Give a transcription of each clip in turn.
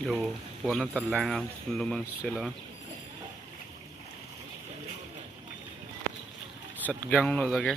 Yo, puno talang lumang sila. Satgang lo lagi.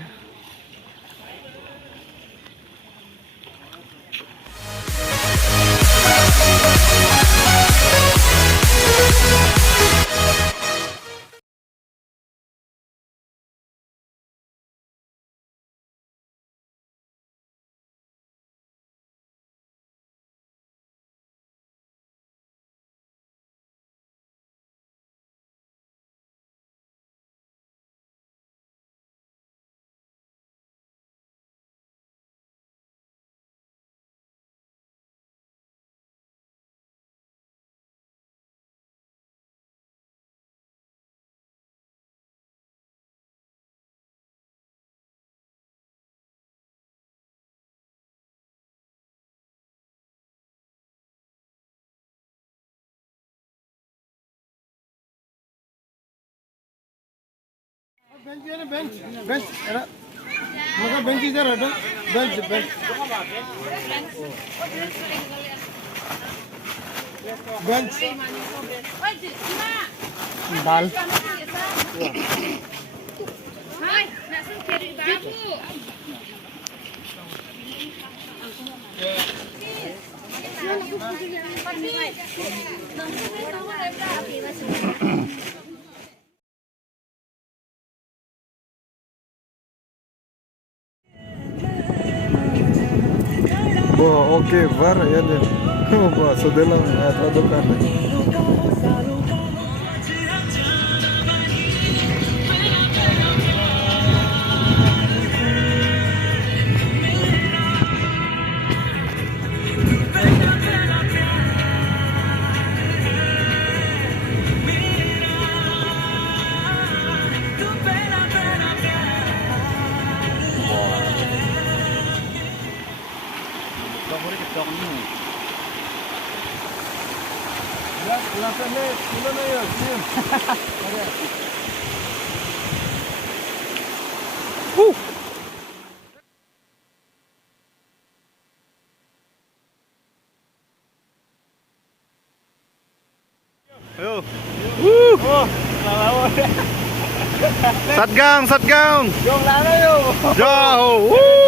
Bench है ना bench bench मगर बेंच इधर हटो बेंच बेंच बेंच दाल oke var ya deh wah sudah lah tradukan Ayo. oh lalawan Satgang, satgang. yung lalayo Yo. Woo.